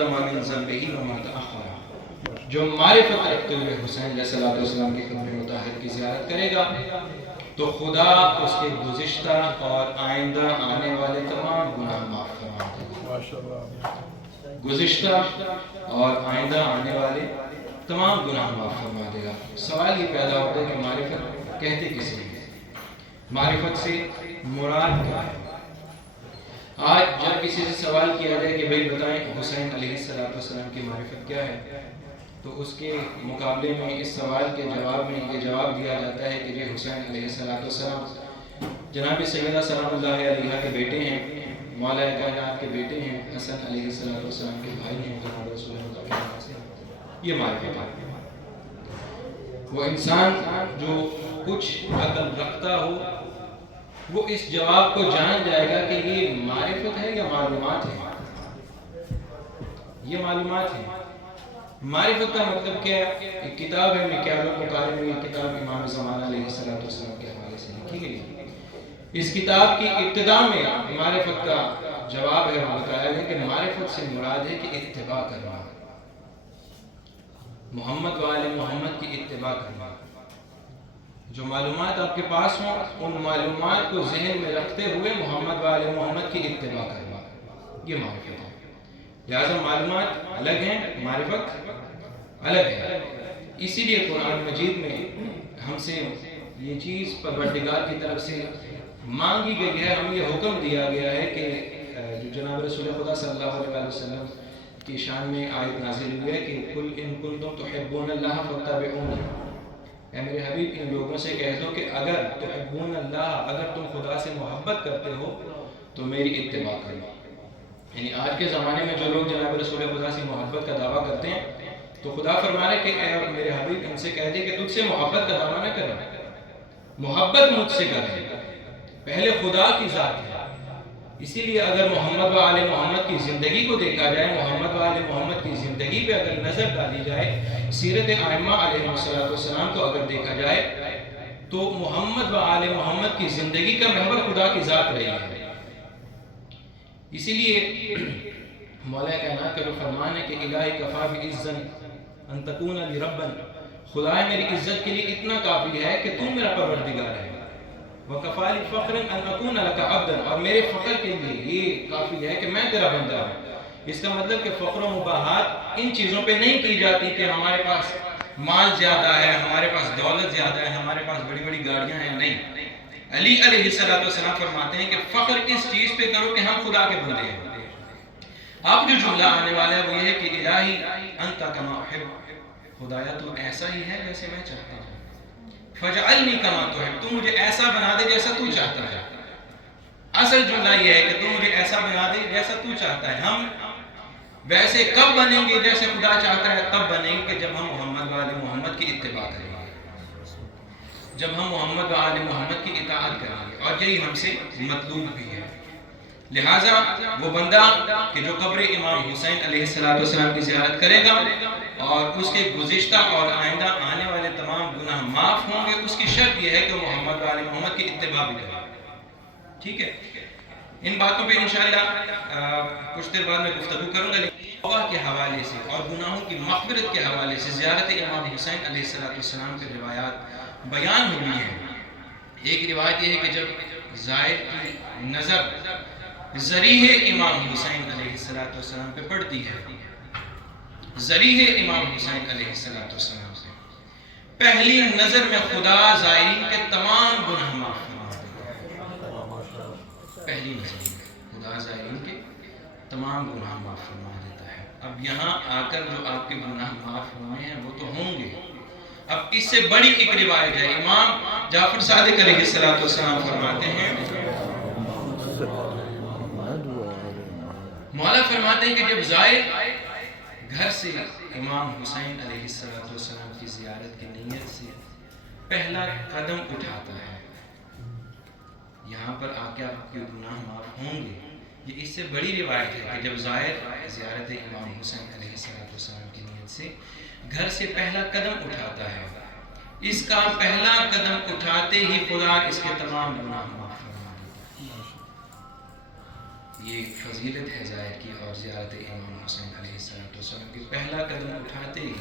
تقدم من ذنبه وما تأخر، جو معرفت رکھتے ہوئے حسین علیہ السلام کی قبر مطہر کی زیارت کرے گا تو خدا اس کے گزشتہ اور آئندہ آنے والے تمام گناہ معاف فرما دے گا۔ گزشتہ اور آئندہ آنے والے تمام گناہ معاف فرما دے گا۔ سوال یہ پیدا ہوتا ہے کہ معرفت کہتے کس لیے؟ معرفت سے مراد کیا ہے؟ آج جب کسی سے سوال کیا جائے کہ بھئی بتائیں حسین علیہ السلام کی معرفت کیا ہے، تو اس کے مقابلے میں اس سوال کے جواب میں یہ جواب دیا جاتا ہے کہ یہ حسین علیہ السلام جناب سیدہ سلام اللہ علیہ کے بیٹے ہیں، مولا کائنات کے بیٹے ہیں، حسن علیہ السلام کے بھائی ہیں، جناب رسول اللہ کے نام سے یہ معرفت ہے۔ وہ انسان جو کچھ عقل رکھتا ہو وہ اس جواب کو جان جائے گا کہ یہ معرفت ہے یا معلومات ہے۔ یہ معلومات ہے۔ معرفت کا مطلب کیا ہے؟ ایک کتاب ہے مکیال المکارم، یہ کتاب امام زمانہ علیہ السلام کے حوالے سے لکھی گئی ہے۔ اس کتاب کی ابتدا میں معرفت کا جواب ہے وہ بتایا گیا کہ معرفت سے مراد ہے کہ اتباع کرنا، محمد و آل محمد کی اتباع کرنا۔ جو معلومات آپ کے پاس ہوں ان معلومات کو ذہن میں رکھتے ہوئے محمد و آل محمد کی اتباع کرنا، یہ معرفت ہے۔ لہذا معلومات الگ ہیں، معرفت الگ ہے۔ اسی لیے قرآن مجید میں ہم سے یہ چیز پروردگار کی طرف سے مانگی گئی ہے، ہمیں یہ حکم دیا گیا ہے کہ جو جناب رسول خدا صلی اللہ علیہ وسلم کی شان میں آیت نازل ہوئی ہے کہ قل ان کنتم تحبون اللہ فاتبعونی، اے میرے حبیب ان لوگوں سے کہہ دو کہ اگر تحبون اللہ، اگر تم خدا سے محبت کرتے ہو تو میری اتباع کرو۔ یعنی آج کے زمانے میں جو لوگ جناب رسول خدا سے محبت کا دعویٰ کرتے ہیں تو خدا فرما رہے کہ اے میرے حبیب ان سے کہہ دے کہ تجھ سے محبت کا دعویٰ نہ کریں، محبت مجھ سے کریں، پہلے خدا کی ذات ہے۔ اسی لیے اگر محمد و آل محمد کی زندگی کو دیکھا جائے، محمد و آل محمد کی زندگی پہ اگر نظر ڈالی جائے، سیرت ائمہ علیہ السلام کو اگر دیکھا جائے تو محمد و آل محمد کی زندگی کا محور خدا کی ذات رہی ہے۔ اسی لیے مولا کائنات کا جو فرمان ہے کہ الہی کفا بعزا ان تکون لی ربا، خدا میری عزت کے لیے اتنا کافی ہے کہ تم میرا پروردگار ہے، وکفا لی فخرا ان اکون لک عبدا، اور میرے فخر کے لیے یہ کافی ہے کہ میں تیرا بندہ ہوں۔ اس کا مطلب کہ فخر و مباحات ان چیزوں پہ نہیں کی جاتی کہ ہمارے پاس مال زیادہ ہے، ہمارے پاس دولت زیادہ ہے، ہمارے پاس بڑی بڑی گاڑیاں ہیں، نہیں۔ علی علیہ السلام فرماتے ہیں کہ فخر اس چیز پہ کرو کہ ہم خدا کے بندے ہیں۔ اب جو جملہ آنے والا ہے وہ یہ ہے کہ الہی انت کما احب، خدایا تو ایسا ہی ہے جیسے میں چاہتا ہوں، فجعلنی کما تحب، تو مجھے ایسا بنا دے جیسا تو چاہتا ہے۔ اصل جملہ یہ ہے کہ تو مجھے ایسا بنا دے جیسا تو چاہتا ہے۔ ہم ویسے کب بنیں گے جیسے خدا چاہتا ہے؟ تب بنیں گے کہ جب ہم محمد و آل محمد کی اتباع کریں گے، جب ہم محمد و آل محمد کی اطاعت کریں گے، اور یہی ہم سے مطلوب بھی ہے۔ لہٰذا وہ بندہ کہ جو قبر امام حسین علیہ السلام کی زیارت کرے گا اور اس کے گزشتہ اور آئندہ آنے والے تمام گناہ معاف ہوں گے، اس کی شرط یہ ہے کہ وہ محمد و آل محمد کی اتباع بھی کرے۔ ٹھیک ہے، ان باتوں پہ انشاءاللہ کچھ دیر بعد میں گفتگو کروں گا، لیکن توبہ کے حوالے سے اور گناہوں کی مغفرت کے حوالے سے زیارت امام حسین علیہ السلام کے روایات بیان ہوئی ہیں۔ ایک روایت یہ ہے کہ جب زائر کی نظر ذریح امام حسین علیہ السلام پہ پڑتی ہے، ذریح امام حسین علیہ السلام سے پہلی نظر میں خدا زائرین کے تمام گناہ معاف فرما دیتا ہے۔ پہلی نظر میں خدا زائرین کے تمام گناہ معاف فرما دیتا ہے۔ اب یہاں آ کر جو آپ کے گناہ معاف ہوئے ہیں وہ تو ہوں گے، اب اس سے بڑی ایک روایت ہے، امام جعفر صادق علیہ السلام فرماتے ہیں، مولا فرماتے ہیں کہ جب زائر گھر سے امام حسین علیہ السلام کی زیارت کی نیت سے پہلا قدم اٹھاتا ہے، یہاں پر آ کے آپ کے گناہ معاف ہوں گے، یہ اس سے بڑی روایت ہے کہ جب زائر زیارت امام حسین علیہ السلام کی نیت سے گھر سے پہلا قدم اٹھاتا ہے، اس کا پہلا قدم اٹھاتے ہی خدا اس کے تمام گناہ معاف فرما دیتا ہے۔ یہ ایک فضیلت ہے زائر کی اور زیارت امام حسین علیہ السلام کی پہلا قدم اٹھاتے ہی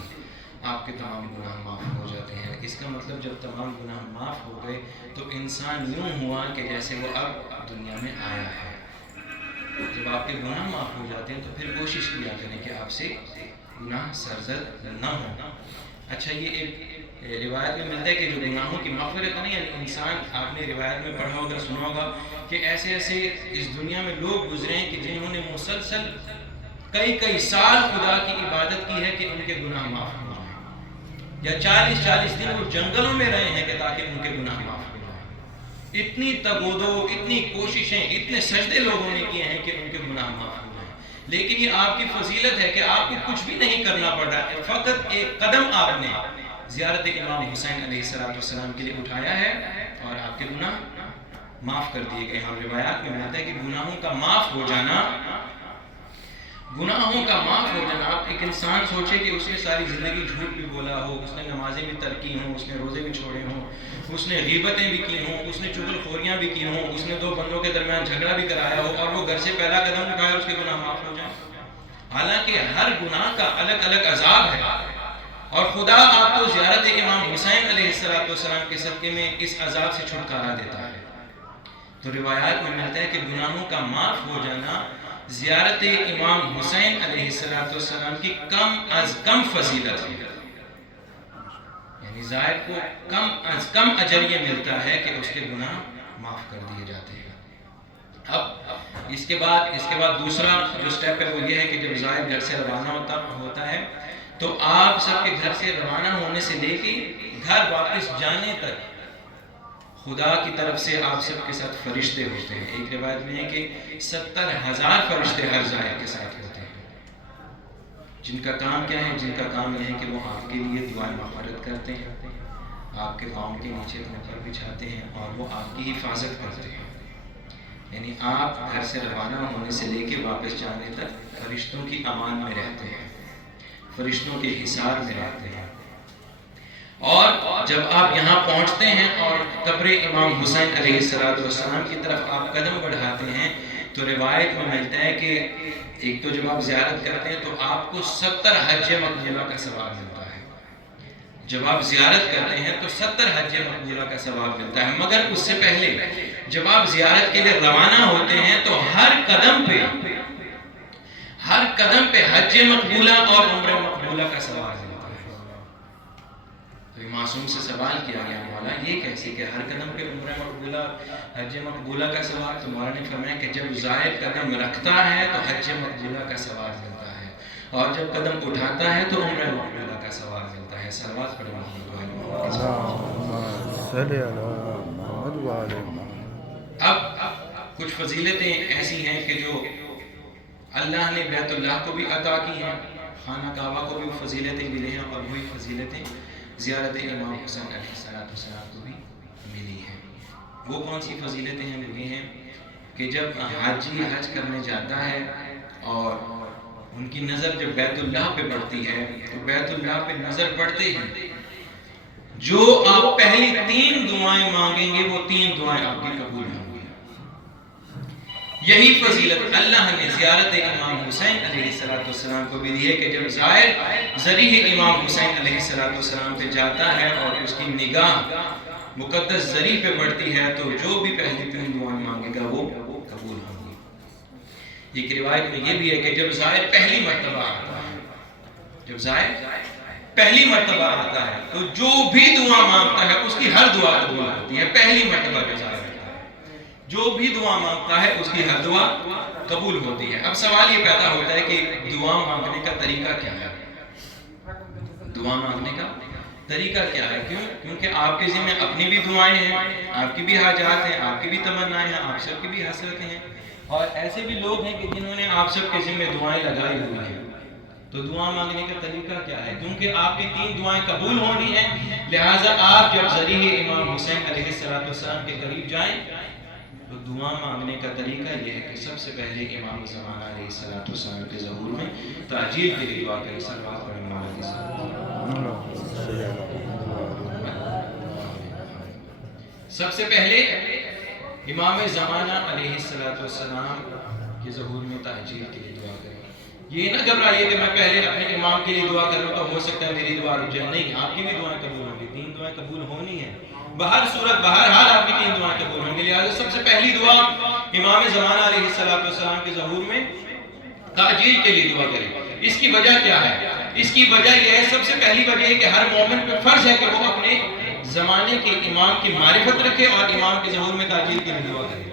آپ کے تمام گناہ معاف ہو جاتے ہیں۔ اس کا مطلب جب تمام گناہ معاف ہو گئے تو انسان یوں ہوا کہ جیسے وہ اب دنیا میں آیا ہے۔ جب آپ کے گناہ معاف ہو جاتے ہیں تو پھر کوشش کیا کریں کہ آپ سے گناہ سرزد نہ ہو۔ اچھا، یہ ایک روایت میں ملتا ہے کہ جو گناہوں کی مغفرت نہیں، یعنی انسان، آپ نے روایت میں پڑھا ہوگا، سنا ہوگا کہ ایسے ایسے اس دنیا میں لوگ گزرے ہیں کہ جنہوں نے مسلسل کئی سال خدا کی عبادت کی ہے کہ ان کے گناہ معاف ہو جائیں، یا 40 دن وہ جنگلوں میں رہے ہیں کہ تاکہ ان کے گناہ معاف ہو جائیں۔ اتنی تگودو، اتنی کوششیں، اتنے سجدے لوگوں نے کیے ہیں کہ ان کے گناہ معاف ہو جائیں، لیکن یہ آپ کی فضیلت ہے کہ آپ کو کچھ بھی نہیں کرنا پڑ رہا ہے، فقط ایک قدم آپ نے زیارت امام حسین علیہ السلام کے لیے اٹھایا ہے اور آپ کے گناہ معاف کر دیے گئے۔ ہم روایات میں ملتا ہے کہ گناہوں کا معاف ہو جانا، آپ ایک انسان سوچے کہ اس نے ساری زندگی جھوٹ بھی بولا ہو، اس نے نمازیں بھی ترک کی ہوں، اس نے روزے بھی چھوڑے ہوں، اس نے غیبتیں بھی کی ہوں، اس نے چغل خوریاں بھی کی ہوں، اس نے 2 بندوں کے درمیان جھگڑا بھی کرایا ہو، اور وہ گھر سے پہلا قدم اٹھائے اس کے گناہ معاف ہو جائیں۔ حالانکہ ہر گناہ کا الگ الگ عذاب ہے، اور خدا آپ کو زیارت امام حسین علیہ السلام کے صدقے میں اس عذاب سے چھٹکارا دیتا ہے۔ تو روایات میں ملتا ہے کہ گناہوں کا معاف ہو جانا زیارت امام حسین علیہ السلام کی کم از کم فضیلت ہے، یعنی زائر کو کم از کم اجر یہ ملتا ہے کہ اس کے گناہ معاف کر دیے جاتے ہیں۔ اب اس کے بعد دوسرا جو سٹیپ ہے وہ یہ ہے کہ جب زائر گھر سے روانہ ہوتا ہے تو آپ سب کے گھر سے روانہ ہونے سے لے کے گھر واپس جانے تک خدا کی طرف سے آپ سب کے ساتھ فرشتے ہوتے ہیں۔ ایک روایت میں ہے کہ 70,000 فرشتے ہر زائر کے ساتھ ہوتے ہیں، جن کا کام کیا ہے؟ جن کا کام یہ ہے کہ وہ آپ کے لیے دعائیں مغفرت کرتے ہیں، آپ کے پاؤں کے نیچے اپنے پر بچھاتے ہیں اور وہ آپ کی حفاظت کرتے ہیں۔ یعنی آپ گھر سے روانہ ہونے سے لے کے واپس جانے تک فرشتوں کی امان میں رہتے ہیں، فرشتوں کے حصار میں رہتے ہیں۔ اور جب آپ یہاں پہنچتے ہیں اور قبر امام حسین علیہ السلام کی طرف آپ قدم بڑھاتے ہیں تو روایت میں ملتا ہے کہ ایک تو جب آپ زیارت کرتے ہیں تو آپ کو 70 حج مقبولہ کا ثواب ملتا ہے۔ جب آپ زیارت کرتے ہیں تو 70 حج مقبولہ کا ثواب ملتا ہے، مگر اس سے پہلے جب آپ زیارت کے لیے روانہ ہوتے ہیں تو ہر قدم پہ حج مقبولہ اور عمرہ مقبولہ کا ثواب ملتا ہے۔ تو معصوم سے سوال کیا گیا، مولا یہ کیسے کہ ہر قدم پہ عمرہ مقبولہ، حج مقبولہ کا ثواب؟ تو مولا نے فرمایا کہ جب زائر قدم رکھتا ہے تو حج مقبولہ کا ثواب ملتا ہے، اور جب قدم اٹھاتا ہے تو عمرہ مقبولہ کا ثواب ملتا ہے۔ صلوات پڑھیں محمد۔ اب کچھ فضیلتیں ایسی ہیں کہ جو اللہ نے بیت اللہ کو بھی عطا کی ہیں، خانہ کعبہ کو بھی فضیلتیں ملی ہیں، اور وہی فضیلتیں زیارت امام حسین علیہ السلام کو بھی ملی ہیں۔ وہ کون سی فضیلتیں ہیں؟ ملی ہیں کہ جب حاجی حج کرنے جاتا ہے اور ان کی نظر جب بیت اللہ پہ پڑتی ہے تو بیت اللہ پہ نظر پڑتے ہیں جو آپ پہلی 3 دعائیں مانگیں گے وہ 3 دعائیں آپ کی قبول ہوں گی۔ یہی فضیلت اللہ نے زیارت امام حسین علیہ السلام کو بھی دی ہے کہ جب زائر ذریح امام حسین علیہ السلام پہ جاتا ہے اور اس کی نگاہ مقدس ذریح پہ پڑتی ہے تو جو بھی پہلی 3 دعائیں مانگے گا وہ قبول ہوں گی۔ ایک روایت میں یہ بھی ہے کہ جب زائر پہلی مرتبہ آتا ہے تو جو بھی دعا مانگتا ہے اس کی ہر دعا قبول ہوتی ہے۔ پہلی مرتبہ جو زائر جو بھی دعا مانگتا ہے اس کی ہر دعا قبول ہوتی ہے۔ اب سوال یہ پیدا ہوتا ہے کہ دعا مانگنے کا طریقہ کیا ہے؟ دعا مانگنے کا طریقہ کیا ہے؟ کیونکہ آپ کے ذمہ اپنی بھی دعائیں ہیں، آپ کی بھی حاجات ہیں، آپ کی بھی تمنائیں ہیں، آپ سب کی بھی حسرتیں ہیں، اور ایسے بھی لوگ ہیں کہ جنہوں نے آپ سب کے ذمہ دعائیں لگائی ہوئی ہیں۔ تو دعا مانگنے کا طریقہ کیا ہے؟ کیونکہ آپ کی 3 دعائیں قبول ہونی ہیں، لہٰذا آپ جب ذریح امام حسین علیہ السلام کے قریب جائیں تو دعا مانگنے کا طریقہ یہ ہے کہ سب سے پہلے امام زمانہ علیہ السلام کے ظہور میں تعجیل کے لیے دعا کریں۔ صلوات پڑھیں مولا کی سب سے پہلے امام زمانہ علیہ السلام کہ ظہور میں تاجیل کے لیے دعا کریں. یہ نہ گھبرائیے کہ میں پہلے اپنے امام کے لیے دعا کر لوں تو ہو سکتا ہے میری دعا رک جائے. نہیں، آپ کی بھی دعائیں قبول ہوں گی. 3 دعائیں قبول ہونی ہیں بہر صورت، بہر حال آپ کی 3 دعائیں قبول ہوں گی. لہٰذا سب سے پہلی دعا امام زمانہ علیہ السلام کے ظہور میں تاجیل کے لیے دعا کریں. اس کی وجہ کیا ہے؟ اس کی وجہ یہ ہے، سب سے پہلی وجہ ہے کہ ہر مومن پہ فرض ہے کہ وہ اپنے زمانے کے امام کی معرفت رکھے اور امام کے ظہور میں تاجیل کے لیے دعا کرے.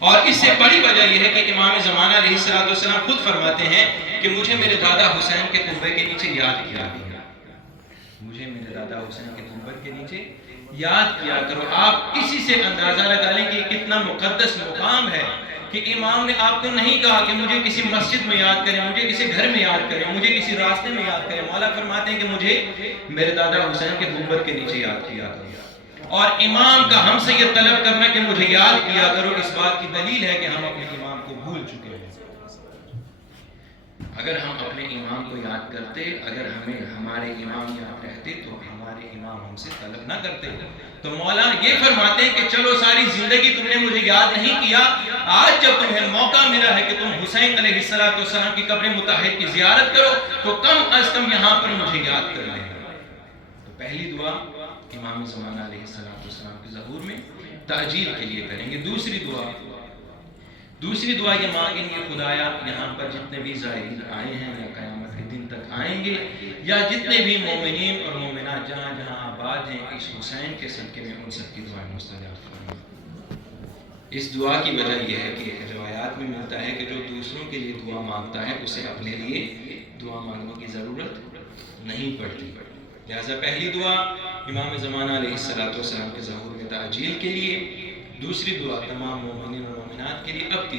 اور اس سے بڑی وجہ یہ ہے کہ امام زمانہ علیہ السلام خود فرماتے ہیں کہ مجھے میرے دادا حسین کے تنبے کے نیچے یاد کیا گیا. مجھے میرے دادا حسین کے تنبے کے نیچے یاد کیا کرو. آپ اسی سے اندازہ لگا لیں کہ کتنا مقدس مقام ہے کہ امام نے آپ کو نہیں کہا کہ مجھے کسی مسجد میں یاد کریں، مجھے کسی گھر میں یاد کریں، مجھے کسی راستے میں یاد کریں. مولا فرماتے ہیں کہ مجھے میرے دادا حسین کے گنبد کے نیچے یاد کیا کرو. اور امام کا ہم سے یہ طلب کرنا کہ مجھے یاد کیا کرو، اس بات کی دلیل ہے کہ ہم اپنے امام کو بھول چکے ہیں. اگر ہم اپنے امام کو یاد کرتے، اگر ہمیں ہمارے امام یاد رہتے تو ہمارے امام ہم سے طلب نہ کرتے. تو مولا یہ فرماتے ہیں کہ چلو ساری زندگی تم نے مجھے یاد نہیں کیا، آج جب تمہیں موقع ملا ہے کہ تم حسین علیہ السلام کی قبر مطہر کی زیارت کرو تو کم از کم یہاں پر مجھے یاد کر لیں. تو پہلی دعا امام زمانہ علیہ السلام کے ظہور میں تاجیل کے لیے کریں گے. دوسری دعا یہ مانگیں گے، خدایا یہاں پر جتنے بھی زائرین آئے ہیں یا قیامت کے دن تک آئیں گے یا جتنے بھی مومنین اور مومنات جہاں جہاں آباد ہیں، اس حسین کے صدقے میں ان سب کی دعائیں مستجاب فرمائیں. اس دعا کی وجہ یہ ہے کہ روایات میں ملتا ہے کہ جو دوسروں کے لیے دعا مانگتا ہے اسے اپنے لیے دعا مانگنے کی ضرورت نہیں پڑتی. لہذا پہلی دعا امام زمانہ علیہ السلام کے ظہور میں تاجیل کے لیے، دوسری دعا تمام مومنین و مومنات کے لیے. اب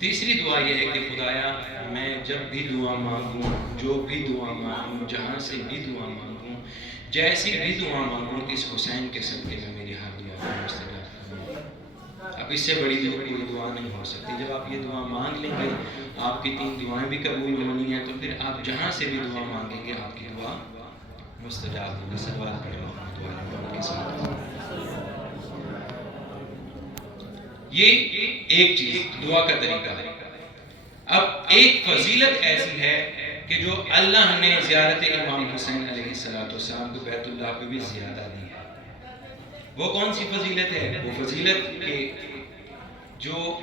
تیسری دعا یہ ہے کہ خدایا میں جب بھی دعا مانگوں، جو بھی دعا مانگوں، جہاں سے بھی دعا مانگوں، جیسی بھی دعا مانگوں، اس حسین کے صدقے میں میری ہر دعا مستجاب فرمائے. اب اس سے بڑی کوئی دعا نہیں ہو سکتی. جب آپ یہ دعا مانگ لیں گے، آپ کی 3 دعائیں بھی قبول ہونی ہیں، تو پھر آپ جہاں سے بھی دعا مانگیں گے آپ کی دعا مستجاب ہوگی. سوال کریں محمد والے کے ساتھ. یہ ایک چیز دعا کا طریقہ ہے. اب ایک فضیلت ایسی ہے کہ جو اللہ نے زیارت امام حسین علیہ السلام کو بیت اللہ پہ بھی زیادہ دی ہے. وہ کون سی فضیلت ہے؟ وہ فضیلت کہ جو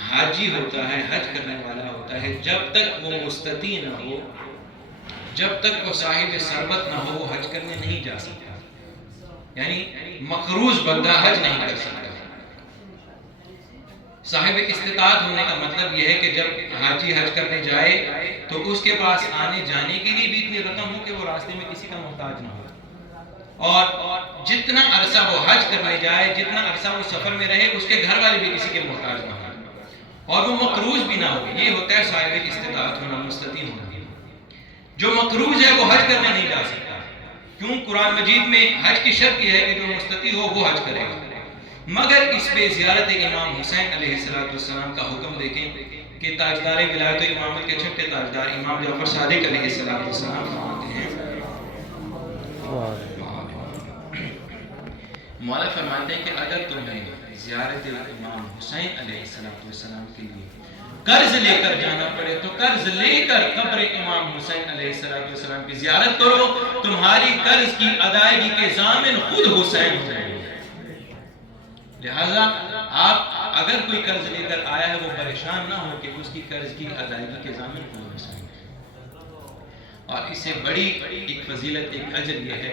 حاجی ہوتا ہے، حج کرنے والا ہوتا ہے، جب تک وہ مستطیع نہ ہو، جب تک وہ صاحب ثروت نہ ہو، وہ حج کرنے نہیں جا سکتا. یعنی مقروض بندہ حج نہیں کر سکتا. صاحب استطاعت ہونے کا مطلب یہ ہے کہ جب حاجی حج کرنے جائے تو اس کے پاس آنے جانے کے لیے بھی اتنی رقم ہو کہ وہ راستے میں کسی کا محتاج نہ ہو، اور جتنا عرصہ وہ حج کرنے جائے، جتنا عرصہ وہ سفر میں رہے، اس کے گھر والے بھی کسی کے محتاج نہ ہو، اور وہ مقروض بھی نہ ہو. یہ ہوتا ہے صاحب استطاعت ہونا، مستطیع ہونا. جو مقروض ہے وہ حج کرنے نہیں جا سکتا. کیوں؟ قرآن مجید میں حج کی شرط یہ ہے کہ جو مستطیع ہو وہ حج کرے گا. مگر اس پہ زیارت امام حسین علیہ السلام کا حکم دیکھیں کہ تاجدار ولایت و امامت کے چھٹے تاجدار امام جعفر صادق علیہ السلام فرماتے ہیں، مولا فرماتے ہیں کہ اگر تمہیں زیارت امام حسین علیہ السلام کے لیے قرض لے کر جانا پڑے تو قرض لے کر قبر امام حسین علیہ السلام کی زیارت کرو. تمہاری قرض کی ادائیگی کے ضامن خود حسین ہو جائیں. لہذا آپ اگر کوئی قرض لے کر آیا ہے وہ پریشان نہ ہو کہ اس کی قرض کی ادائیگی کے ضامن خود حسین. اور اس سے بڑی ایک فضیلت، ایک اجر یہ ہے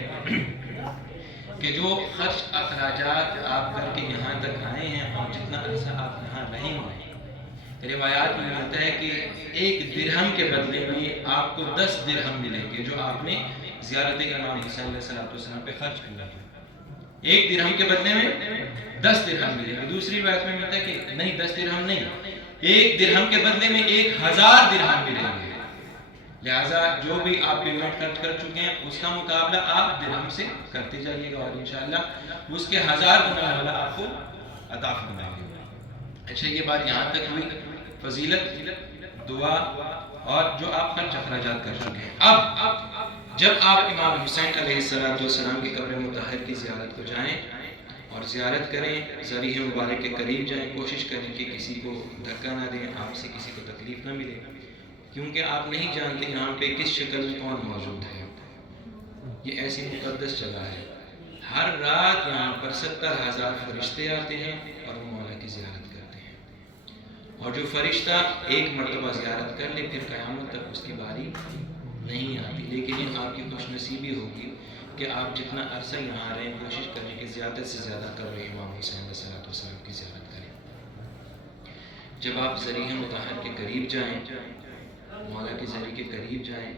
کہ جو خرچ اخراجات آپ کر کے یہاں تک آئے ہیں اور جتنا عرصہ آپ یہاں رہیں گے، روایات میں ملتا ہے کہ 1 درہم کے بدلے میں آپ کو 10 درہم ملیں گے جو آپ نے زیارت امام حسین علیہ السلام پہ خرچ کیا ہے. 1 درہم کے بدلے میں 10 درہم ملیں گے. دوسری روایت میں ملتا ہے کہ نہیں، 10 درہم نہیں، 1 درہم کے بدلے میں 1000 درہم ملیں گے. لہٰذا جو بھی آپ پیمنٹ خرچ کر چکے ہیں اس کا مقابلہ آپ درہم سے کرتے جائیے گا، اور انشاءاللہ اس کے 1000 گنا والا آپ کو عطا فرمائے گا. اچھا، یہ بات یہاں تک ہوئی فضیلت دعا اور جو آپ خرچ اخراجات کر چکے ہیں. اب جب آپ امام حسین علیہ السلام کی قبر مطہر کی زیارت کو جائیں اور زیارت کریں، ذریح مبارک کے قریب جائیں، کوشش کریں کہ کسی کو دھکا نہ دیں، آپ سے کسی کو تکلیف نہ ملے، کیونکہ آپ نہیں جانتے یہاں پہ کس شکل میں کون موجود ہے۔ یہ ایسی مقدس جگہ ہے، ہر رات یہاں پر 70,000 فرشتے آتے ہیں اور وہ مولا کی زیارت کرتے ہیں، اور جو فرشتہ ایک مرتبہ زیارت کر لے پھر قیامت تک اس کی باری نہیں آتی۔ لیکن یہ آپ کی خوش نصیبی ہوگی کہ آپ جتنا عرصہ یہاں رہیں، کوشش کریں کہ زیادہ سے زیادہ قبر امام حسین علیہ السلام کی زیارت کریں۔ جب آپ ذریح مطہر کے قریب جائیں، مولا کے ذریعے کے قریب جائیں،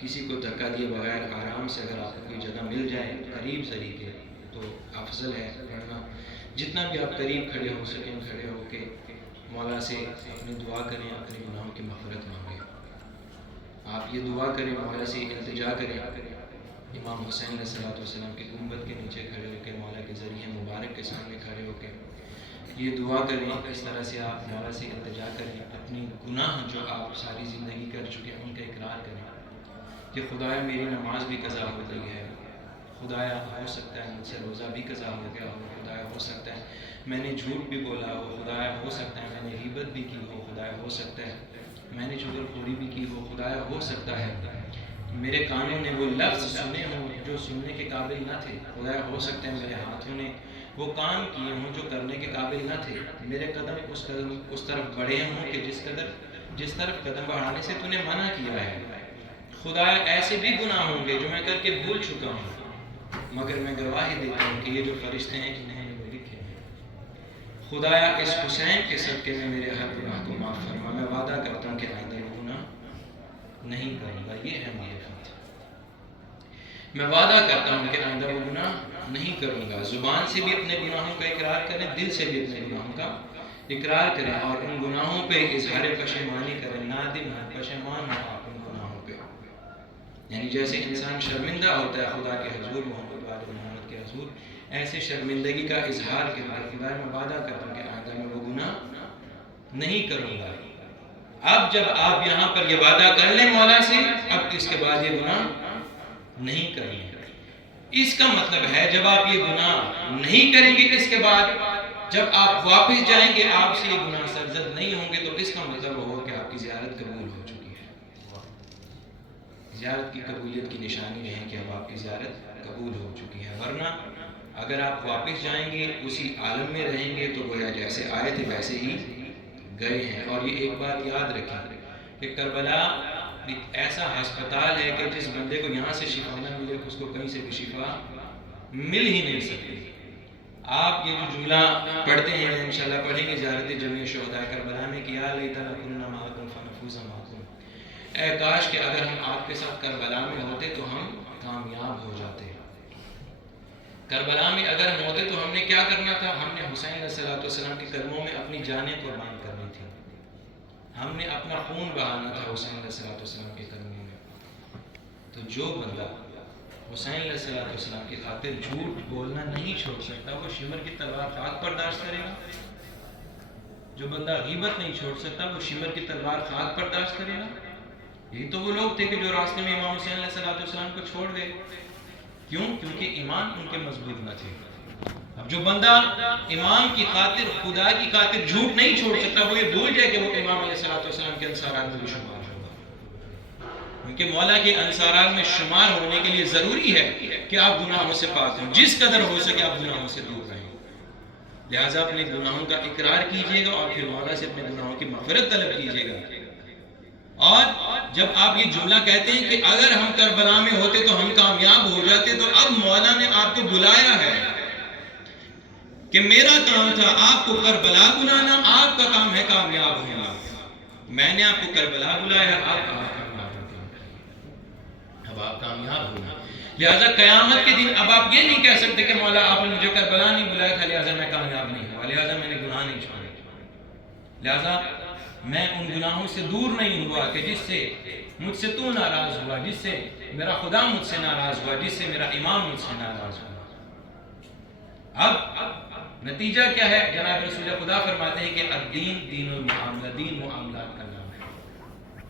کسی کو دھکا دیے بغیر آرام سے اگر آپ کو کوئی جگہ مل جائے قریب ذریعے کے تو افضل ہے، ورنہ جتنا بھی آپ قریب کھڑے ہو سکیں کھڑے ہو کے مولا سے اپنی دعا کریں، اپنے گناہوں کی مغفرت مانگیں۔ آپ یہ دعا کریں، مولا سے التجا کریں، امام حسین علیہ السلام کی گنبد کے نیچے کھڑے ہو کے، مولا کے ذریعے مبارک کے سامنے کھڑے ہو کے یہ دعا کریں۔ اس طرح سے آپ مولا سے التجا کریں، اپنی گناہ جو آپ ساری زندگی کر چکے ہیں ان کا اقرار کریں کہ خدایا میری نماز بھی قضا ہو گئی ہے، خدایا ہو سکتا ہے مجھ سے روزہ بھی قضا ہو گیا ہو، خدایا ہو سکتا ہے میں نے جھوٹ بھی بولا ہو، خدایا ہو سکتا ہے میں نے غیبت بھی کی ہو، خدایا ہو سکتا ہے میں نے چغل خوری بھی کی ہو، خدایا ہو سکتا ہے میرے کانوں نے وہ لفظ سنے ہوں جو سننے کے قابل نہ تھے، خدایا ہو سکتا ہے میرے ہاتھوں نے وہ کام کیے ہوں جو کرنے کے قابل نہ تھے، میرے قدم اس طرف بڑھے ہوں کہ جس طرف قدم بڑھانے سے تو نے منع کیا ہے، خدایا ایسے بھی گناہ ہوں گے جو میں کر کے بھول چکا ہوں، مگر میں گواہی دیتا ہوں کہ یہ جو فرشتے ہیں انہیں وہ لکھے ہیں، خدایا اس حسین کے صدقے میں میرے ہر گناہ کو معاف فرما، میں وعدہ کرتا ہوں کہ آئندہ وہ گناہ نہیں کروں گا۔ یہ ہے معرفت، میں وعدہ کرتا ہوں کہ آئندہ وہ گناہ نہیں کروں گا۔ زبان سے بھی اپنے گناہوں کا اقرار کریں، دل سے بھی اپنے گناہوں کا اقرار کریں، اور ان گناہوں پہ اظہار پشیمانی کریں، نادم ہو، پشیمان ہو آپ ان گناہوں پہ۔ یعنی جیسے انسان شرمندہ ہوتا ہے خدا کے حضور، محمد والے محمد کے حضور، ایسے شرمندگی کا اظہار کے بعد خدا میں وعدہ کرتا ہوں کہ آئندہ میں وہ گناہ نہیں کروں گا۔ اب جب آپ یہاں پر یہ وعدہ کر لیں مولا سے، اب اس کے بعد یہ گناہ نہیں کریں گے۔ اس کا مطلب ہے جب آپ یہ گناہ نہیں کریں گے اس کے بعد جب آپ واپس جائیں گے آپ سے یہ گناہ سرزد نہیں ہوں گے، تو اس کا مطلب ہو کہ آپ کی زیارت قبول ہو چکی ہے۔ زیارت کی قبولیت کی نشانی یہ ہے کہ اب آپ کی زیارت قبول ہو چکی ہے، ورنہ اگر آپ واپس جائیں گے اسی عالم میں رہیں گے تو گویا جیسے آئے تھے ویسے ہی گئے ہیں۔ اور یہ ایک بات یاد رکھیں کہ کربلا ایک ایسا ہسپتال ہے کہ جس بندے کو یہاں سے شفا نہ ملے اس کو کہیں سے بھی شفا مل ہی نہیں سکتی۔ آپ یہ جو جملہ پڑھتے ہیں انشاءاللہ پڑھیں گے زیارت جمیع شہداء کربلا میں کہ یا لیتنا کنا معکم فنفوز معکم، اے کاش کہ اگر ہم آپ کے ساتھ کربلا میں ہوتے تو ہم کامیاب ہو جاتے۔ کربلا میں اگر ہم ہوتے تو ہم نے کیا کرنا تھا؟ ہم نے حسین علیہ السلام کے قدموں میں اپنی جانیں قربان کرنی تھی، ہم نے اپنا خون بہانا تھا حسین علیہ السلام کے قدموں میں۔ تو جو بندہ حسین علیہ السلام کی خاطر جھوٹ بولنا نہیں چھوڑ سکتا وہ شمر کی تلوار خاک برداشت کرے گا؟ جو بندہ غیبت نہیں چھوڑ سکتا وہ شمر کی تلوار خاک برداشت کرے گا؟ یہی تو وہ لوگ تھے کہ جو راستے میں امام حسین علیہ السلام کو چھوڑ گئے۔ کیوں؟ کیونکہ ایمان ان کے مضبوط نہ تھے۔ اب جو بندہ امام کی خاطر خدا کی خاطر جھوٹ نہیں چھوڑ سکتا وہ یہ بھول جائے کہ وہ امام علیہ السلام کے انصارات میں بھی شمار ہوگا، کیونکہ مولا کے انصارات میں شمار ہونے کے لیے ضروری ہے کہ آپ گناہوں سے پاک ہوں، جس قدر ہو سکے آپ گناہوں سے دور رہیں، لہٰذا اپنے گناہوں کا اقرار کیجئے گا اور پھر مولا سے اپنے گناہوں کی مغفرت طلب کیجئے گا۔ اور جب آپ یہ جملہ کہتے ہیں کہ اگر ہم کربلا میں ہوتے تو ہم کامیاب ہو جاتے، تو اب مولا نے آپ کو بلایا ہے کہ میرا کام تھا آپ کو کربلا بلانا، آپ کا کام ہے کامیاب ہونا۔ میں نے آپ کو کربلا بلایا، اب آپ کامیاب ہونا۔ لہٰذا قیامت کے دن اب آپ یہ نہیں کہہ سکتے کہ مولا آپ نے مجھے کربلا نہیں بلایا تھا لہٰذا میں کامیاب نہیں ہوا، لہٰذا میں نے گناہ نہیں چھوڑے، لہٰذا میں ان گناہوں سے دور نہیں ہوا کہ جس سے مجھ سے تو ناراض ہوا، جس سے میرا خدا مجھ سے ناراض ہوا، جس سے میرا امام مجھ سے ناراض ہوا۔ اب نتیجہ کیا ہے؟ جناب رسول خدا فرماتے ہیں کہ الدین دین المعاملہ، دین معاملات کا نام ہے،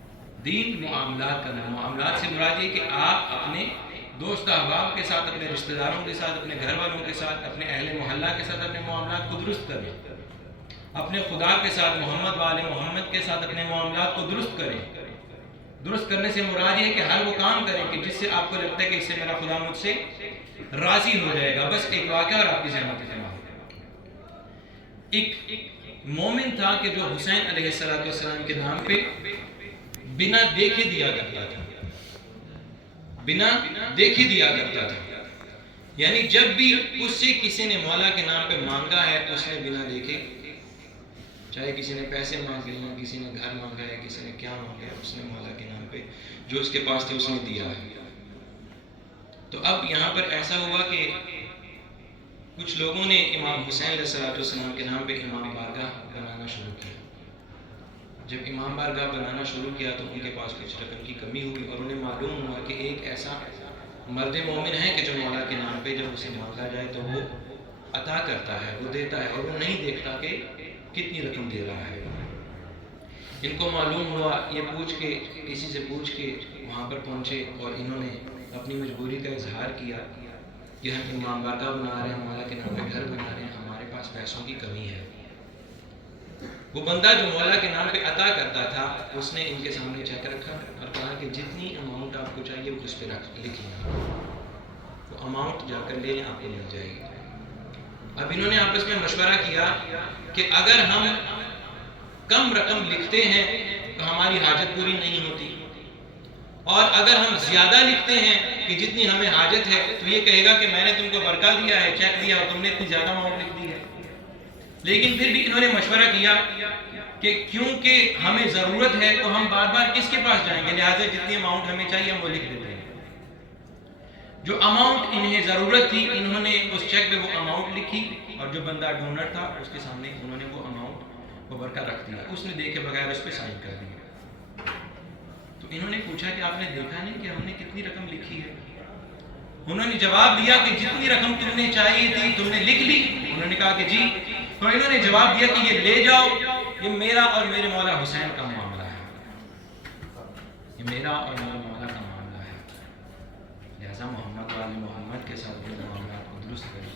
دین معاملات کا نام۔ معاملات سے مراد یہ کہ آپ اپنے دوست احباب کے ساتھ، اپنے رشتہ داروں کے ساتھ، اپنے گھر والوں کے ساتھ، اپنے اہل محلہ کے ساتھ اپنے معاملات کو درست کریں، اپنے خدا کے ساتھ، محمد والے محمد کے ساتھ اپنے معاملات کو درست کریں۔ درست کرنے سے مراد یہ ہے کہ ہر وہ کام کریں کہ جس سے آپ کو لگتا ہے کہ اس سے میرا خدا مجھ سے راضی ہو جائے گا۔ بس ایک واقعہ اور آپ کی ذہن میں ایک مومن تھا کہ جو حسین علیہ السلام کے نام پہ بنا دیکھے دیا کرتا تھا، بنا دیکھے دیا کرتا تھا، یعنی جب بھی اس سے کسی نے مولا کے نام پہ مانگا ہے اس نے بنا دیکھے، چاہے کسی نے پیسے مانگے ہیں، کسی نے گھر مانگا ہے، کسی نے کیا مانگا ہے، اس نے مولا کے نام پہ جو اس کے پاس تھے اس نے دیا ہے۔ تو اب یہاں پر ایسا ہوا کہ کچھ لوگوں نے امام حسین علیہ السلام کے نام پہ امام بارگاہ بنانا شروع کیا۔ جب امام بارگاہ بنانا شروع کیا تو ان کے پاس کچھ رقم کی کمی ہوئی اور انہیں معلوم ہوا کہ ایک ایسا مرد مومن ہے کہ جو مولا کے نام پہ جب اسے مانگا جائے تو وہ عطا کرتا ہے، وہ دیتا ہے، اور وہ نہیں دیکھتا کہ کتنی رقم دے رہا ہے۔ ان کو معلوم ہوا، یہ پوچھ کے کسی سے پوچھ کے وہاں پر پہنچے اور انہوں نے اپنی مجبوری کا اظہار کیا کہ ہم امام بارگاہ بنا رہے ہیں، مولا کے نام پہ گھر بنا رہے ہیں، ہمارے پاس پیسوں کی کمی ہے۔ وہ بندہ جو مولا کے نام پہ عطا کرتا تھا اس نے ان کے سامنے چیک رکھا اور کہا کہ جتنی اماؤنٹ آپ کو چاہیے وہ اس پہ لکھ لیں، وہ اماؤنٹ جا کر لے لیں، آپ کو مل جائے گی۔ اب انہوں نے آپس میں مشورہ کیا کہ اگر ہم کم رقم لکھتے ہیں تو ہماری حاجت پوری نہیں ہوتی، اور اگر ہم زیادہ لکھتے ہیں کہ جتنی ہمیں حاجت ہے تو یہ کہے گا کہ میں نے تم کو برکہ دیا ہے، چیک دیا، اور تم نے اتنی زیادہ اماؤنٹ لکھ دی ہے۔ لیکن پھر بھی انہوں نے مشورہ کیا کہ کیونکہ ہمیں ضرورت ہے تو ہم بار بار کس کے پاس جائیں گے، لہٰذا جتنی اماؤنٹ ہمیں چاہیے ہم وہ لکھ دیتے ہیں۔ جو اماؤنٹ انہیں ضرورت تھی انہوں نے اس چیک پہ وہ اماؤنٹ لکھی، اور جو بندہ ڈونر تھا اس کے سامنے انہوں نے وہ اماؤنٹ وہ برکہ رکھ دیا، اس نے دیکھے بغیر اس پہ سائن کر دیا۔ تو انہوں نے پوچھا کہ آپ نے دیکھا نہیں کہ ہم نے کتنی رقم لکھی ہے؟ انہوں نے جواب دیا کہ جتنی رقم تم نے چاہیے تھی تم نے لکھ لی۔ انہوں نے کہا کہ جی۔ تو انہوں نے جواب دیا کہ یہ لے جاؤ، یہ میرا اور میرے مولا حسین کا معاملہ ہے، یہ میرا اور میرے مولا کا معاملہ ہے، لہذا محمد والے محمد کے ساتھ اپنے معاملات کو درست کریں۔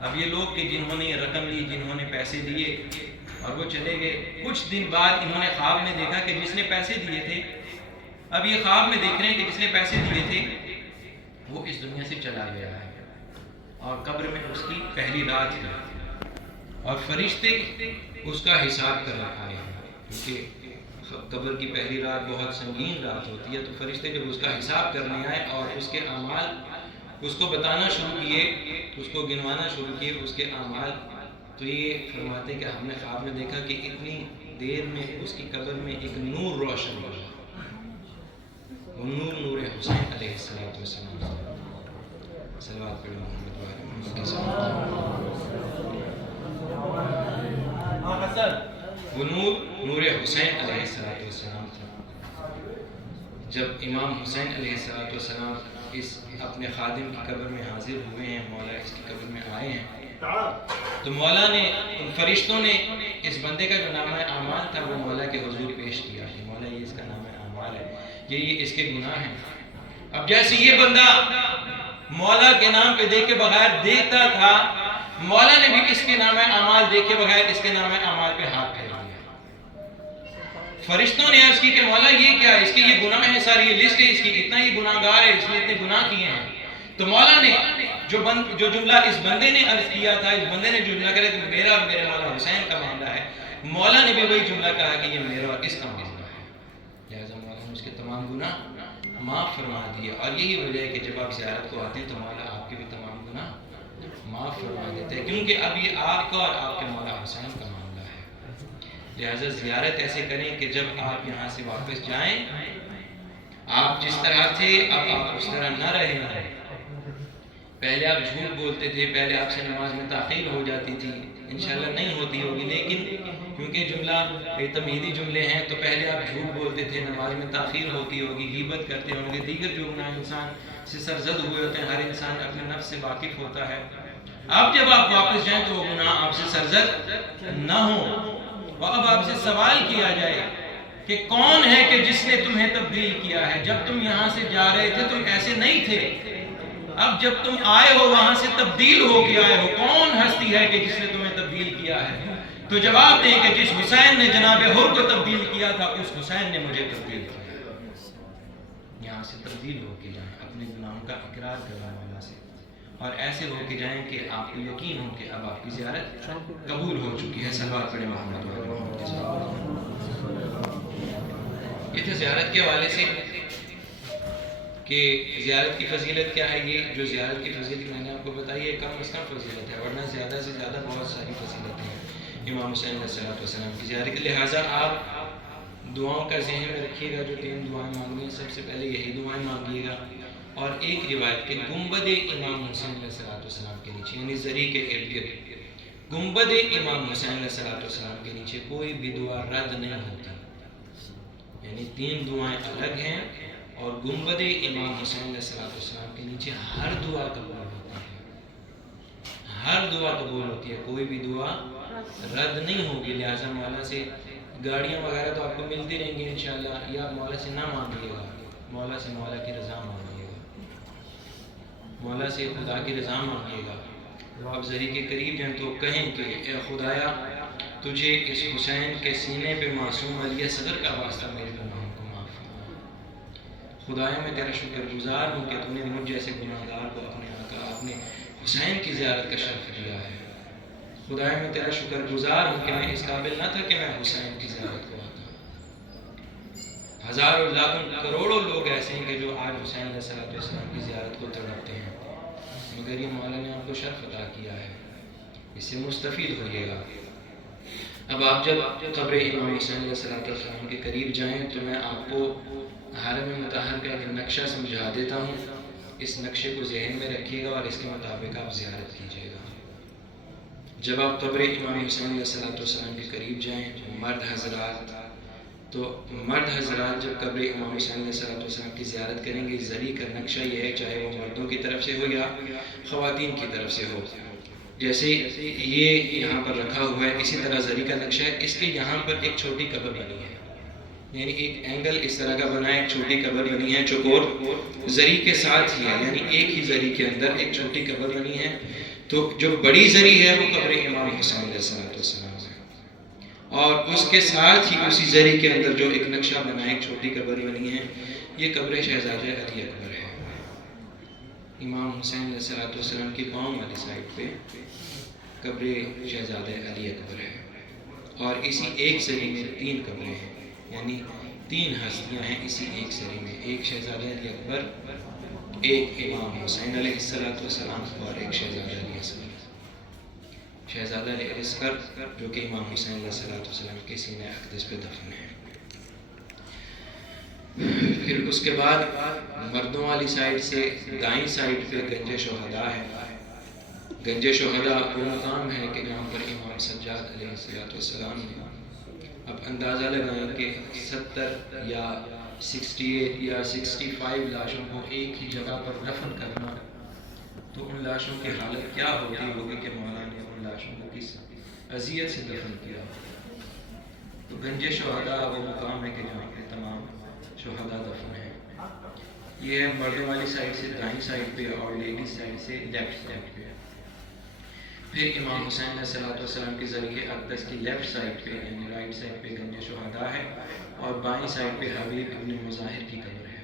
اب یہ لوگ کہ جنہوں نے رقم لی، جنہوں نے پیسے دیے اور وہ چلے گئے، کچھ دن بعد انہوں نے خواب میں دیکھا کہ جس نے پیسے دیے تھے، اب یہ خواب میں دیکھ رہے ہیں کہ جس نے پیسے دیے تھے وہ اس دنیا سے چلا گیا ہے، اور قبر میں اس کی پہلی رات ہے، اور فرشتے اس کا حساب کر رہے ہیں، کیونکہ قبر کی پہلی رات بہت سنگین رات ہوتی ہے۔ تو فرشتے جب اس کا حساب کرنے آئے اور اس کے اعمال اس کو بتانا شروع کیے، اس کو گنوانا شروع کیے اس کے اعمال، تو یہ فرماتے ہیں کہ ہم نے خواب میں دیکھا کہ اتنی دیر میں اس کی قبر میں ایک نور روشن ہوا، وہ نور حسین علیہ السلام۔ صلوات پڑھو محمد وعلی محمد کے ساتھ۔ وہ نور حسین علیہ السلام تھا۔ جب امام حسین علیہ السلام اس اپنے خادم کی قبر میں حاضر ہوئے ہیں، مولا اس کی قبر میں آئے ہیں، تو مولا نے، ان فرشتوں نے اس بندے کا جو نامہ اعمال تھا وہ مولا کے حضور پیش کیا کہ مولا یہ اس کا نامہ اعمال ہے، یہ اس کے گناہ ہیں۔ اب جیسے یہ بندہ مولا کے نام پہ دیکھے بغیر دیکھتا تھا، مولا نے بھی اس کے نامہ اعمال دیکھے بغیر اس کے نامہ اعمال پہ ہاتھ پھیر دیا۔ فرشتوں نے عرض کی کہ مولا یہ کیا ہے، اس کے یہ گناہ ہیں ساری، یہ لسٹ ہے اس کی، اتنا یہ گناہ گار ہے، اس نے اتنے گناہ کیے ہیں۔ تو مولا نے جو جملہ اس بندے نے عرض کیا تھا، اس بندے نے جو جملہ کرے کہ میرا اور میرے مولا حسین کا معاملہ ہے، مولا نے بھی وہی جملہ کہا کہ یہ میرا اور اس کا معاملہ ہے، لہذا مولا نے اس کے تمام گناہ معاف فرما دیے۔ اور یہی وجہ ہے کہ جب آپ زیارت کو آتے ہیں تو مولا آپ کے بھی تمام گناہ معاف فرما دیتے ہیں، کیونکہ اب یہ آپ کا اور آپ کے مولا حسین کا معاملہ ہے۔ لہذا زیارت ایسے کریں کہ جب آپ یہاں سے واپس جائیں، آپ جس طرح تھے اب آپ اس طرح نہ رہیں۔ پہلے آپ جھوٹ بولتے تھے، پہلے آپ سے نماز میں تاخیر ہو جاتی تھی، انشاءاللہ نہیں ہوتی ہوگی، لیکن کیونکہ جملہ تمہیدی جملے ہیں تو پہلے آپ جھوٹ بولتے تھے، نماز میں تاخیر ہوتی ہوگی، غیبت کرتے ہوں گے، دیگر جو گناہ انسان سے سرزد ہوئے ہوتے ہیں، ہر انسان اپنے نفس سے واقف ہوتا ہے۔ اب جب آپ واپس جائیں تو وہ گناہ آپ سے سرزد نہ ہوں، اور اب آپ سے سوال کیا جائے کہ کون ہے کہ جس نے تمہیں تبدیل کیا ہے؟ جب تم یہاں سے جا رہے تھے تم ایسے نہیں تھے، اب جب تم آئے ہو وہاں سے تبدیل ہو کے آئے ہو، کون ہستی ہے کہ جس نے تمہیں تبدیل کیا ہے؟ تو جواب دیں کہ جس حسین نے جناب حر کو تبدیل کیا تھا اس حسین نے مجھے تبدیل کیا۔ یہاں سے تبدیل ہو کے جائیں، اپنے گناہوں کا اقرار کرنے والا سے، اور ایسے ہو کے جائیں کہ آپ کو یقین ہو کہ اب آپ کی زیارت قبول ہو چکی ہے۔ صلوات پڑھیں محمد وعلی محمد۔ یہ تھا زیارت کے حوالے سے کہ زیارت کی فضیلت کیا ہے۔ یہ جو زیارت کی فضیلت میں نے آپ کو بتائی ہے کم از کم فضیلت ہے، ورنہ زیادہ سے زیادہ بہت ساری فضیلتیں ہیں امام حسین علیہ السلام کی زیارت کی۔ لہٰذا آپ دعاؤں کا ذہن میں رکھیے گا، جو 3 دعائیں مانگنی ہیں سب سے پہلے یہی دعائیں مانگیے گا، اور ایک روایت کہ گنبد امام حسین علیہ السلام کے نیچے، یعنی زری کے ارد گرد گنبد امام حسین علیہ السلام کے نیچے کوئی بھی دعا رد نہیں ہوتی، یعنی 3 دعائیں الگ ہیں، اور گنبد امام حسین علیہ السلام کے نیچے ہر دعا قبول ہوتی ہے، ہر دعا قبول ہوتی ہے، کوئی بھی دعا رد نہیں ہوگی۔ لہٰذا مولا سے گاڑیاں وغیرہ تو آپ کو ملتی رہیں گی انشاءاللہ، یا مولا سے نہ مانگیے گا، مولا سے مولا کی رضا مانگیے گا، مولا سے خدا کی رضا مانگیے گا۔ آپ زری کے قریب جائیں تو کہیں کہ اے خدایا تجھے اس حسین کے سینے پہ معصوم علی اصغر کا واسطہ میرے گناہوں کو معاف فرما۔ خدایا میں تیرا شکر گزار ہوں کہ تو نے مجھ جیسے گناہ گار کو اپنے آقا اپنے حسین کی زیارت کا شرف دیا ہے۔ خدایا میں تیرا شکر گزار ہوں کہ میں اس قابل نہ تھا کہ میں حسین کی زیارت کو آتا۔ ہزاروں لاکھوں کروڑوں لوگ ایسے ہیں کہ جو آج حسین علیہ السلام کی زیارت کو تڑپتے ہیں، مگر یہ مولا نے آپ کو شرف عطا کیا ہے، اس سے مستفید ہوئیے گا۔ اب آپ جب قبر امام حسین علیہ السلام کے قریب جائیں تو میں آپ کو حرم مطہر کا ایک نقشہ سمجھا دیتا ہوں، اس نقشے کو ذہن میں رکھیے گا اور اس کے مطابق آپ زیارت کیجیے گا۔ جب آپ قبر امام حسین علیہ السلام کے قریب جائیں تو مرد حضرات جب قبر امام حسین علیہ السلام کی زیارت کریں گے، زری کا نقشہ یہ ہے، چاہے وہ مردوں کی طرف سے ہو یا خواتین کی طرف سے ہو، جیسے یہ یہاں پر رکھا ہوا ہے اسی طرح زری کا نقشہ ہے، اس کے یہاں پر ایک چھوٹی قبر بنی ہے، یعنی ایک اینگل اس طرح کا بنا ہے، ایک چھوٹی قبر بنی ہے چوکور زری کے ساتھ ہی ہے، یعنی ایک ہی زری کے اندر ایک چھوٹی قبر بنی ہے۔ تو جو بڑی زری ہے وہ قبر امام حسین علیہ السلام ہے، اور اس کے ساتھ ہی اسی زری کے اندر جو ایک نقشہ بنا ہے، ایک چھوٹی قبر بنی ہے، یہ قبر شہزادہ علی اکبر ہے۔ امام حسین علیہ السلام کی بام والی سائڈ پہ قبر شہزادہ علی اکبر ہے، اور اسی ایک زری میں 3 قبریں ہیں، یعنی 3 ہستیاں ہیں اسی ایک زری میں، ایک شہزادہ علی اکبر، ایک امام حسین علیہ السلام اور ایک شہزادہ علی اصغر۔ شہزادہ علی اصغر جو کہ امام حسین علیہ السلام کے سینہ اقدس پہ دفن ہے۔ پھر اس کے بعد مردوں والی سائڈ سے دائیں سائڈ پہ گنج شہداء ہے۔ گنج شہداء وہ مقام ہے کہ جہاں پر امام سجاد علیہ السلام نے، اب اندازہ لگائیں کہ 70 یا 68 یا 65 لاشوں کو ایک ہی جگہ پر دفن کرنا، تو ان لاشوں کی حالت کیا ہوتی ہوگی کہ مولا نے ان لاشوں کو کس اذیت سے دفن کیا۔ تو گنج شہداء وہ مقام ہے کہ جہاں پہ تمام شہداء دفن ہیں۔ یہ ہے مردوں والی سائڈ سے دائیں سائڈ پہ، اور لیڈیز سائڈ سے لیفٹ سائڈ پہ۔ پھر امام حسین علیہ السلام کے ذریعے اقدس کی لیفٹ سائڈ پہ یعنی رائٹ سائڈ پہ گنج شہداء ہے، اور بائیں سائڈ پہ حبیب ابن مظاہر کی قبر ہے۔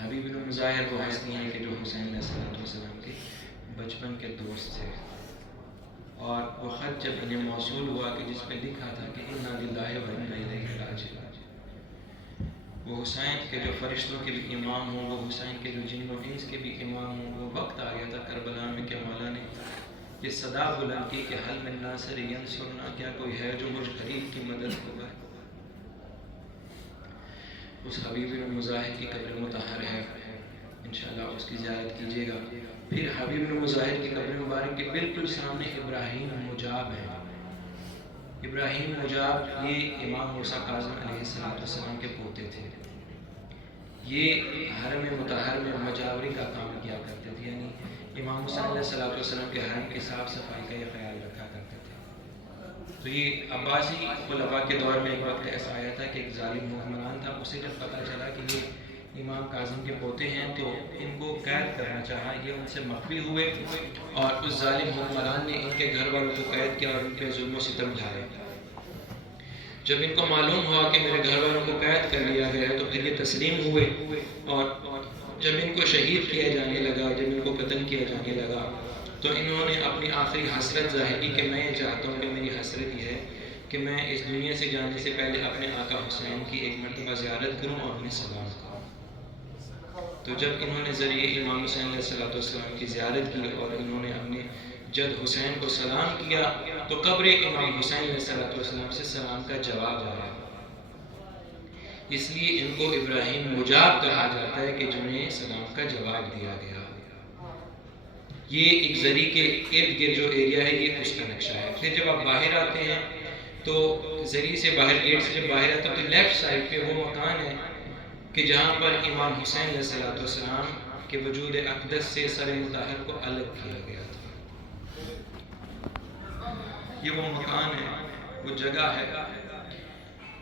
حبیب ابن مظاہر وہ ہستی ہیں کہ جو حسین علیہ السلام کے بچپن کے دوست تھے، اور وہ خط جب انہیں موصول ہوا کہ جس پہ لکھا تھا کہ انا للہ و انا الیہ راجعون، وہ حسین کے جو فرشتوں کے بھی امام ہوں، وہ حسین کے جو جن و انس کے بھی امام ہوں، وہ وقت آ گیا تھا کربلا میں کہ مولا نے یہ صدا بلند کی کہ حل من ناصر ینصرنا، کیا کوئی ہے جو مجھ غریب کی مدد ہوگا۔ اس حبیب بن مظاہر کی قبر مطہر ہے، انشاءاللہ اس کی زیارت کیجیے گا۔ پھر حبیب بن مظاہر کی قبر مبارک کے بالکل سامنے ابراہیم مجاب ہے۔ ابراہیم مجاب یہ امام موسیٰ کاظم علیہ السلام کے پوتے تھے۔ یہ حرم مطہر میں مجاوری کا کام کیا کرتے تھے، یعنی امام حسین علیہ السلام کے حرم کی صاف صفائی کا یہ خیال رکھا کرتے تھے۔ تو یہ عباسی خلفاء کے دور میں ایک وقت ایسا آیا تھا کہ ایک ظالم حکمران تھا، اسے جب پتہ چلا کہ یہ امام کاظم کے پوتے ہیں، تو ان کو قید کرنا چاہا، یہ ان سے مخفی ہوئے اور اس ظالم حکمران نے ان کے گھر والوں کو قید کیا اور ان پہ ظلم و ستم ڈھائے۔ جب ان کو معلوم ہوا کہ میرے گھر والوں کو قید کر لیا گیا تو پھر یہ تسلیم ہوئے، اور جب ان کو شہید کیا جانے لگا، جب ان کو قتل کیا جانے لگا، تو انہوں نے اپنی آخری حسرت ظاہر کی کہ میں یہ چاہتا ہوں کہ میری حسرت یہ ہے کہ میں اس دنیا سے جانے سے پہلے اپنے آقا حسین کی ایک مرتبہ زیارت کروں اور انہیں سلام کروں۔ تو جب انہوں نے ذریعے امام حسین علیہ السلام کی زیارت کی اور انہوں نے اپنے جد حسین کو سلام کیا، تو قبر امام حسین علیہ السلام سے سلام کا جواب آیا۔ اس لیے ان کو ابراہیم مجاب کہا جاتا ہے کہ جنہیں سلام کا جواب دیا گیا۔ یہ ایک زری کے ارد گرد جو ایریا ہے یہ اس کا نقشہ ہے۔ پھر جب آپ باہر آتے ہیں تو زری سے باہر، گیٹ سے جب باہر آتے ہیں تو لیفٹ سائڈ پہ وہ مکان ہے کہ جہاں پر امام حسین علیہ السلام کے وجود اقدس سے سر مطہر کو الگ کیا گیا تھا۔ یہ وہ مکان ہے، وہ جگہ ہے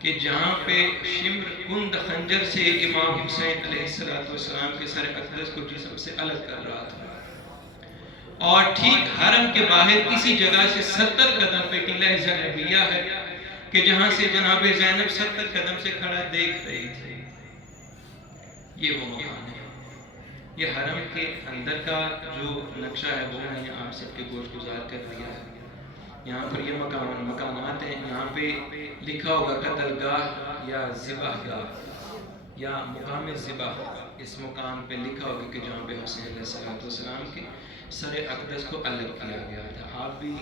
کہ جہاں پہ شمر کند خنجر سے امام حسین علیہ السلام کے سر اقدس کو جسم سے الگ کر رہا تھا، اور ٹھیک حرم کے باہر کسی جگہ سے 70 قدم پہ قلعہ زینبیہ ہے کہ جہاں سے جناب زینب 70 قدم سے کھڑا دیکھ رہی تھی۔ یہ وہ مکان ہے۔ یہ حرم کے اندر کا جو نقشہ ہے وہ میں نے آپ سب کے گوش گزار کر دیا ہے۔ یہاں پر یہ مکانات ہیں، یہاں پہ لکھا ہوگا قتل گاہ یا ذبح گاہ یا مقام ذبح، اس مقام پہ لکھا ہوگا کہ جہاں پہ حسین علیہ السلام کے سر اقدس کو الگ کیا گیا تھا۔ آپ بھی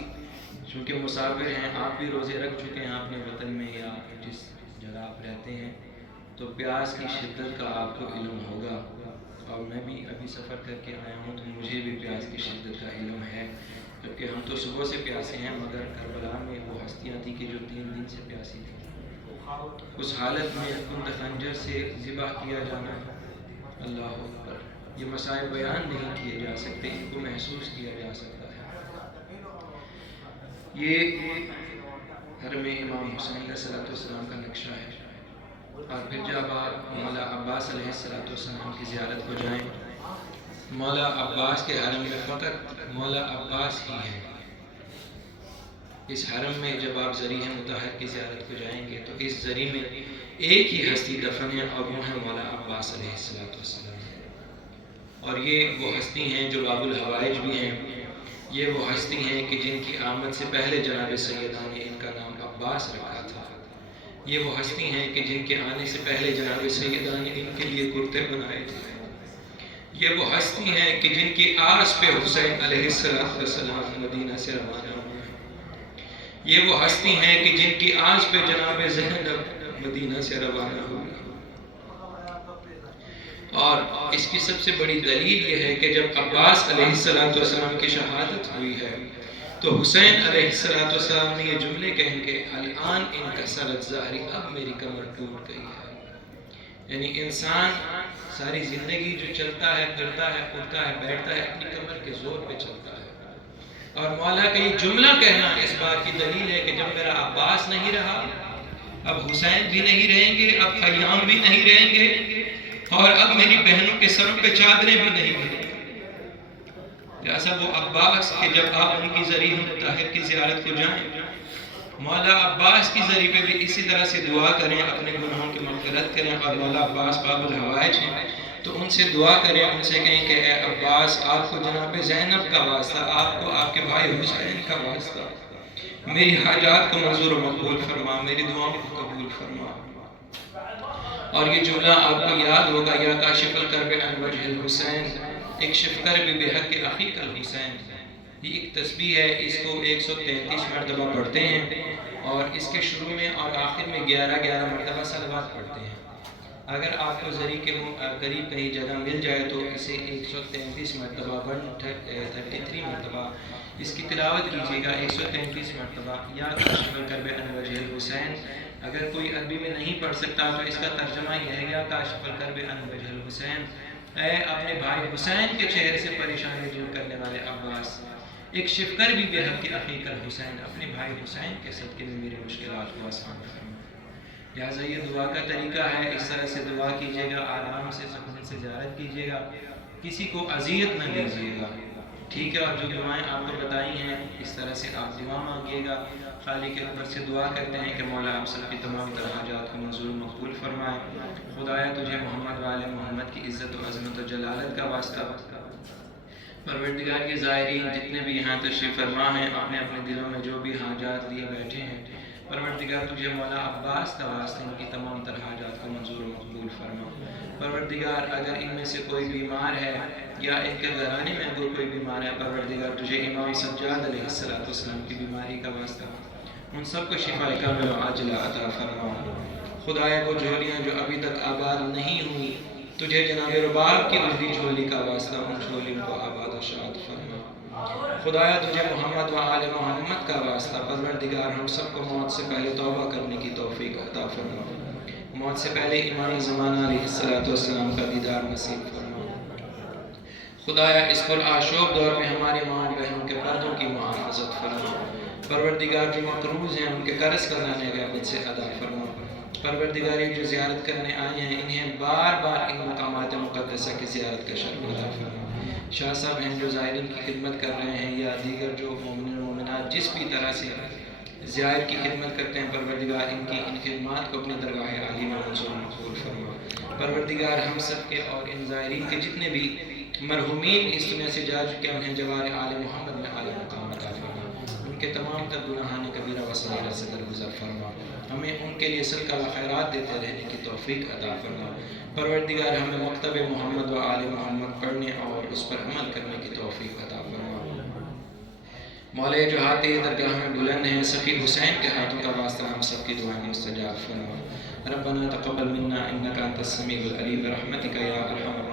چونکہ مسافر ہیں، آپ بھی روزے رکھ چکے ہیں اپنے وطن میں یا جس جگہ آپ رہتے ہیں، تو پیاس کی شدت کا آپ کو علم ہوگا، اور میں بھی ابھی سفر کر کے آیا ہوں تو مجھے بھی پیاس کی شدت کا علم ہے، کیونکہ ہم تو صبح سے پیاسے ہیں، مگر کربلا میں وہ ہستیاں تھیں کہ جو 3 دن سے پیاسی تھیں۔ اس حالت میں کند خنجر سے ذبح کیا جانا، اللہ اکبر، یہ مسائل بیان نہیں کیے جا سکتے، ان کو محسوس کیا جا سکتا ہے۔ یہ حرم امام حسین علیہ السلام کا نقشہ ہے۔ اور پھر جب آپ مولا عباس علیہ السلام کی زیارت کو جائیں، مولا عباس کے حرم میں فقط مولا عباس ہی ہیں۔ اس حرم میں جب آپ زری مطہر کی زیارت کو جائیں گے تو اس زری میں ایک ہی ہستی دفن ہے، اور وہ ہے مولا عباس علیہ السلام۔ اور یہ وہ ہستی ہیں جو باب الحوائج بھی ہیں، یہ وہ ہستی ہیں کہ جن کی آمد سے پہلے جناب سیدہ نے ان کا نام عباس رکھا تھا۔ یہ وہ ہستی ہیں کہ جن کے آنے سے پہلے جناب سیدہ نے ان کے لیے کرتے بنائے تھے۔ یہ وہ ہستی ہیں کہ جن کی آس پہ حسین علیہ السلام مدینہ سے روانہ ہوئے۔ یہ وہ ہستی ہیں کہ جن کی آس پہ جناب زینب مدینہ سے روانہ ہوئی۔ اور اس کی سب سے بڑی دلیل یہ ہے کہ جب عباس علیہ السلام کی شہادت ہوئی ہے تو حسین علیہ السلام نے یہ جملے کہیں کہ الان انکسرت ظہری، اب میری کمر ٹوٹ گئی ہے۔ یعنی انسان ساری زندگی جو چلتا ہے، پھرتا ہے، اٹھتا ہے، بیٹھتا ہے، اپنی کمر کے زور پہ چلتا ہے، اور مولا کا یہ جملہ کہنا اس بات کی دلیل ہے کہ جب میرا عباس نہیں رہا، اب حسین بھی نہیں رہیں گے، اب خیام بھی نہیں رہیں گے، اور اب میری بہنوں کے سروں پہ چادریں بھی نہیں ملیں گی۔ لہٰذا وہ عباس کہ جب آپ ان کی ذریعہ مطہر کی زیارت کو جائیں، مولا عباس کی ذریعے پہ بھی اسی طرح سے دعا کریں، اپنے گناہوں کی مغفرت کریں، اور مولا عباس باب الحوائج ہیں تو ان سے دعا کریں، ان سے کہیں کہ اے عباس، آپ کو جناب زینب کا واسطہ، آپ کو آپ کے بھائی حسین کا واسطہ، میری حاجات کو منظور و مقبول فرما، میری دعاؤں کو قبول فرما۔ اور یہ جملہ آپ کو یاد ہوگا، یا کاشف الکرب عن وجہ الحسین، ایک شفقر بے حق عقیق الحسین، یہ ایک تسبیح ہے، اس کو 133 مرتبہ پڑھتے ہیں، اور اس کے شروع میں اور آخر میں 11 مرتبہ صلوات پڑھتے ہیں۔ اگر آپ کو ذری کے قریب کہیں جگہ مل جائے تو اسے 133 مرتبہ 133 مرتبہ اس کی تلاوت کیجیے گا، 133 مرتبہ، یا کاشف الکرب عن وجہ الحسین۔ اگر کوئی عربی میں نہیں پڑھ سکتا تو اس کا ترجمہ یہ ہے، یا کاشف الکرب عن وجہ الحسین، اے اپنے بھائی حسین کے چہرے سے پریشانی دور کرنے والے عباس، ایک شفقر بھی بے حق عقیق الحسین، اپنے بھائی حسین کے صدقے میں میری مشکلات کو آسان فرما۔ لہٰذا یہ دعا کا طریقہ ہے، اس طرح سے دعا کیجیے گا، آرام سے سکون سے زیارت کیجیے گا، کسی کو اذیت نہ دیجیے گا، ٹھیک ہے؟ اور جو دعائیں آپ کو بتائی ہیں اس طرح سے آپ دعا مانگیے گا، خالق اکبر سے دعا کرتے ہیں کہ مولا آپ سب کی تمام تر حاجات کو منظور و مقبول فرمائے۔ خدایا تجھے محمد و آل محمد کی عزت و عظمت و جلالت کا واسطہ، پروردگار کے زائرین جتنے بھی یہاں تشریف فرما ہیں، اپنے اپنے دلوں میں جو بھی حاجات لیے بیٹھے ہیں، پروردگار تجھے مولا عباس کا واسطہ ان کی تمام تر حاجات کو منظور و مقبول فرما۔ پروردگار اگر ان میں سے کوئی بیمار ہے یا ان کے گھرانے میں کوئی بیمار ہے، پروردگار تجھے امام سجاد علیہ السلام کی بیماری کا واسطہ ان سب کو شفا کامل و عاجلہ عطا فرما۔ خدایا وہ جھولیاں جو ابھی تک آباد نہیں ہوئی، تجھے جناب رباب کی اجلی جھولی کا واسطہ ان جھولیوں کو آباد و شاد فرما۔ خدایا تجھے محمد و آل محمد کا واسطہ، پروردگار ہم سب کو موت سے پہلے توبہ کرنے کی توفیق عطا فرما، موت سے پہلے امام زمانہ علیہ السلام کا دیدار نصیب فرما۔ خدایا اس پرآشوب دور میں ہمارے ماں بہنوں کے پردوں کی محافظت فرما، پروردگار جو مقروض ہیں ان کے قرض قضانے غیبت سے ادا فرما۔ پروردگار جو زیارت کرنے آئے ہیں انہیں بار بار ان مقامات مقدسہ کی زیارت کا شرف عطا فرما۔ شاہ صاحب ہیں جو زائرین کی خدمت کر رہے ہیں، یا دیگر جو مومنین و مومنات جس بھی طرح سے زائر کی خدمت کرتے ہیں، پروردگار ان کی ان خدمات کو اپنے درگاہ عالی میں منظور مقبول فرما۔ پروردگار ہم سب کے اور ان زائرین کے جتنے بھی مرحومین اس دنیا سے جا چکے ہیں، انہیں جوار آل محمد میں اعلیٰ مقام عطا فرما، ان کے تمام تر گناہان کبیرہ و صغیرہ سے درگزر فرما، ہمیں ان کے لیے صدقہ و خیرات دیتے رہنے کی توفیق عطا فرما۔ پروردگار ہمیں مکتب محمد و آل محمد پڑھنے اور اس پر عمل کرنے کی توفیق عطا فرما۔ مولا جو ہاتھ درگاہ میں بلند ہیں، سخی حسین کے ہاتھوں کا واسطہ ہم سب کی دعائیں مستجاب فرما۔ ربنا تقبل منا انک انت السمیع العلیم برحمتک یا ارحم